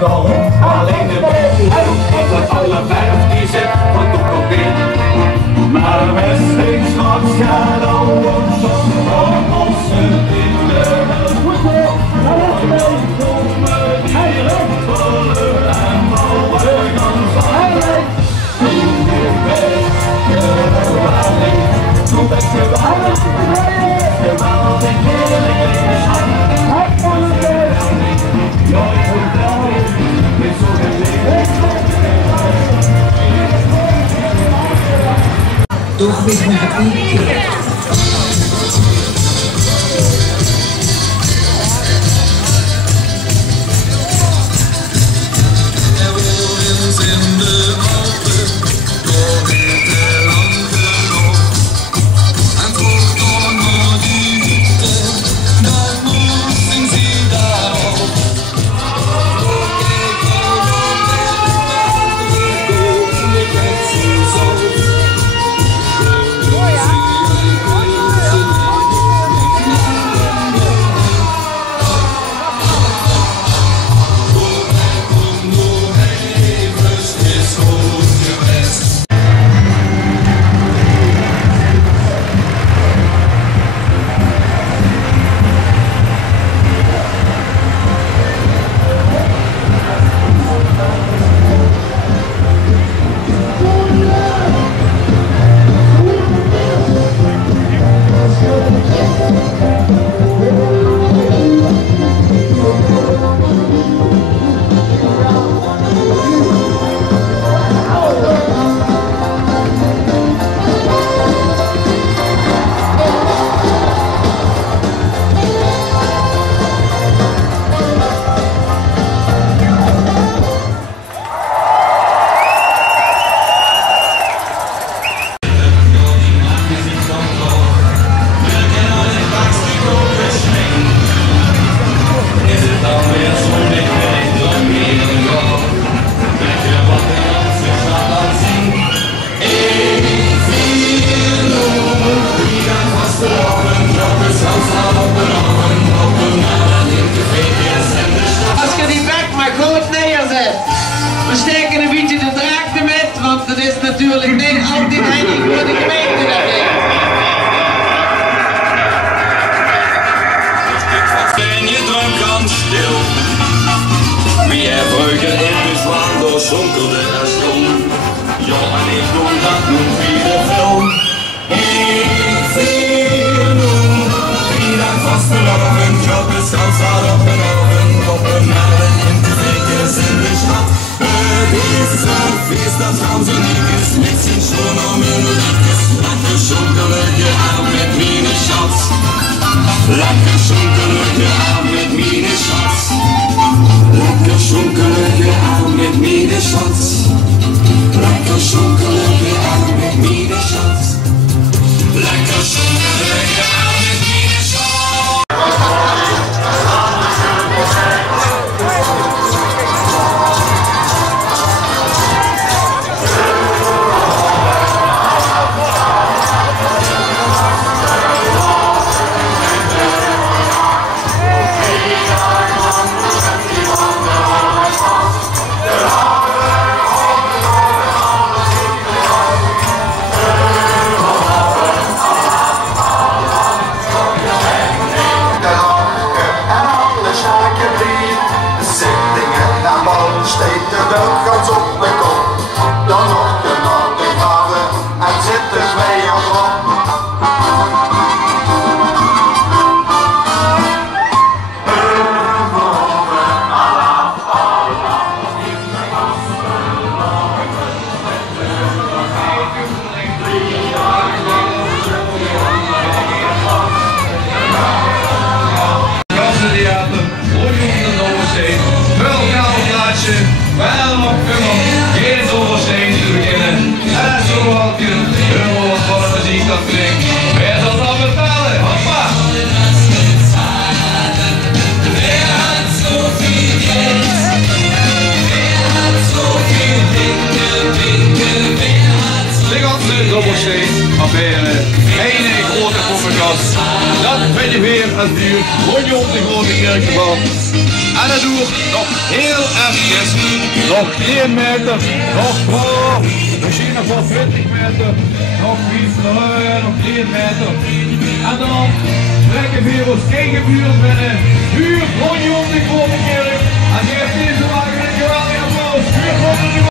norm. Alleen de beste van alle 15 zet van toch nog in. Maar Westingschot gaat over van onze kinderen. Toch weer met een keer. We steken een beetje de draak ermee, want dat is natuurlijk niet altijd heilig voor de gemeente dat heeft. Ben je drank ganz stil? Wie er vroeger in de zwaan doorzonkelde en stom. Ja, en ik doe dat nu via film. Ik zie nu, wie dan vastgelopen, job is ganz hard op en op een melden in de zekers in de stad. Het is een feest dat ganz uniek is, met zijn schone melodiekjes. Lekker zonkelige aan met mine schatz. Lekker zonkelige aan met mine schatz. Lekker zonkelige aan met mine schatz. Lekker zonkelige aan met mine schatz. Lekker zonkelige aan met mine schatz. Steekt de welkans op de kop, dan nog de noodgave en zit de zweer op. Wel op, geen oversteen te beginnen. En zo wat je wat van de muziek dat klinkt. Wer zal dat betalen? Hoppa! Wer hat so viel Geld? Wer hat so viel winkel? Wer hat so viel... De ganze dobbelsteen affaire. Eén grote poppenkast. Dat ben je weer aan het duur. Rondje op de grote kerkgebouw. En het doe nog heel eventjes. Nog 1 meter. Nog misschien nog wel 20 meter. Nog 3 meter. En dan trekken we ons eigen buurt binnen. Huur Ronnie om de grote kerk. En geeft deze wagen een geweldig applaus. Huur Ronnie.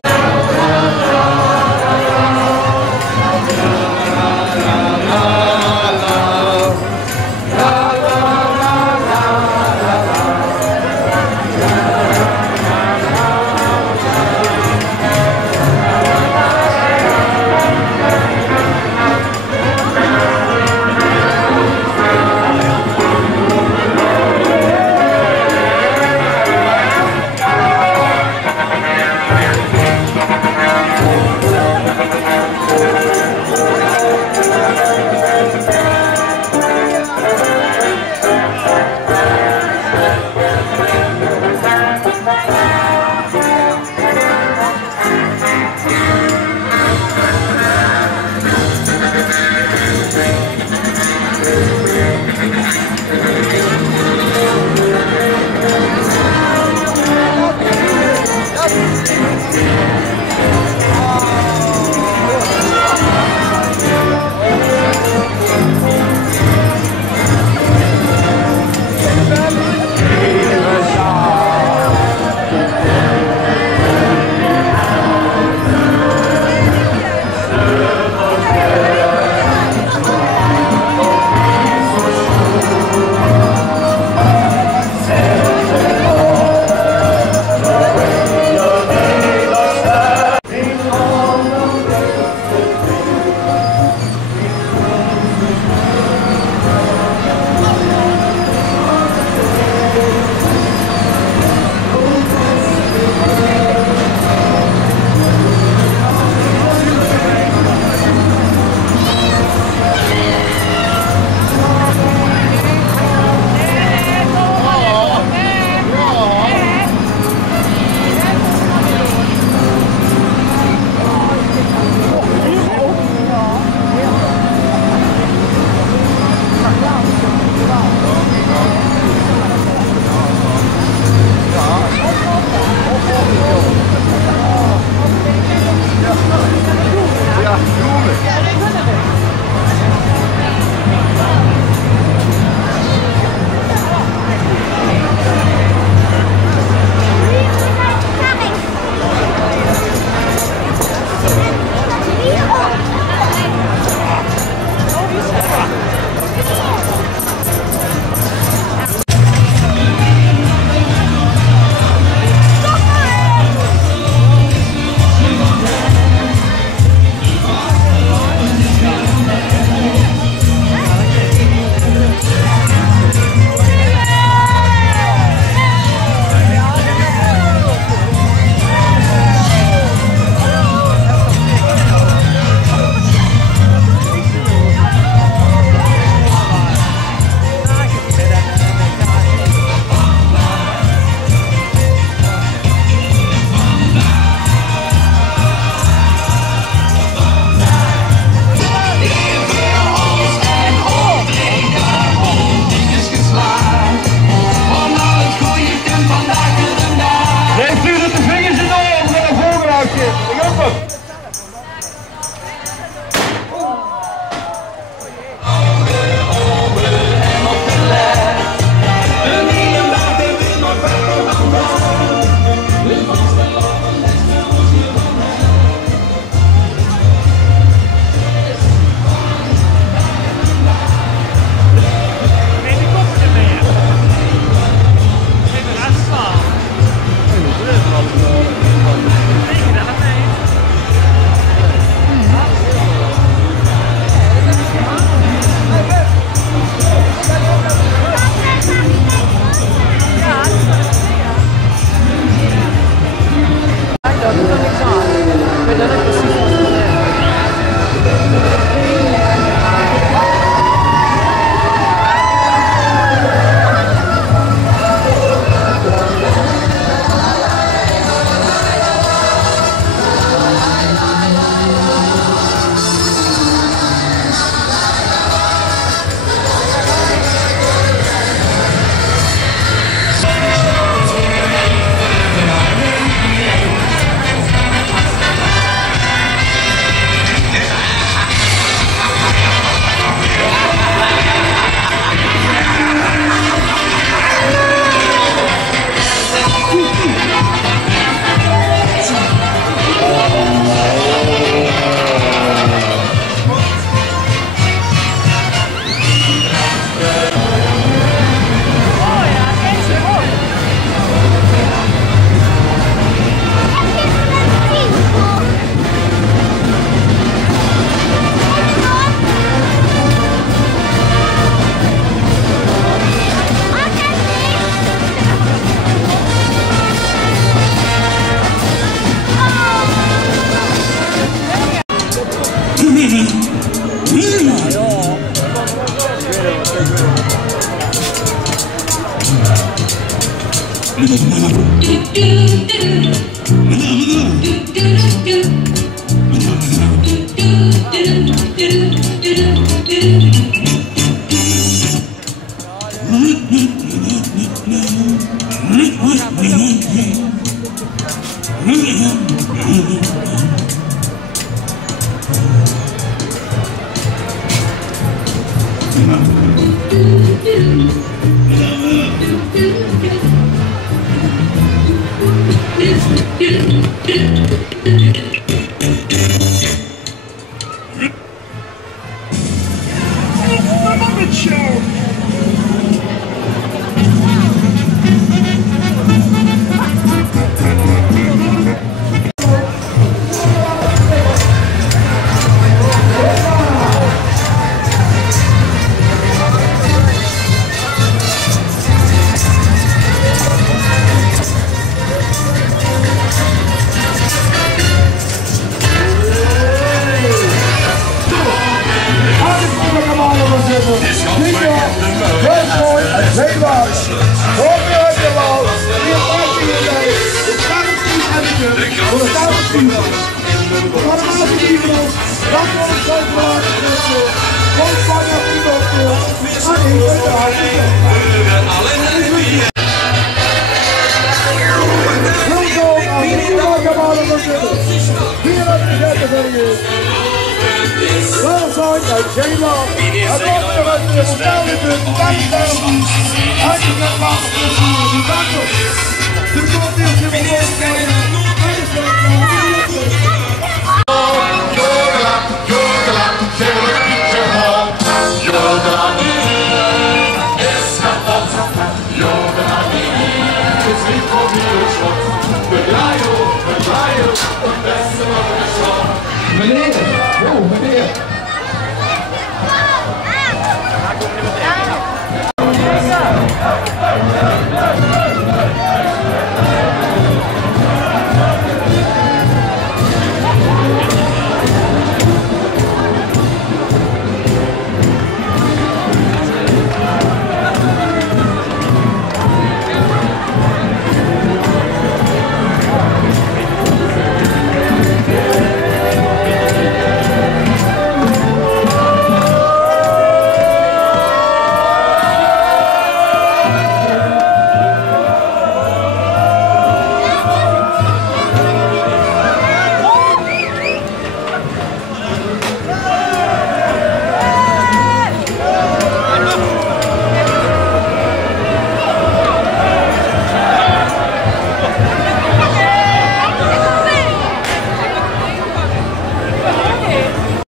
Meneer!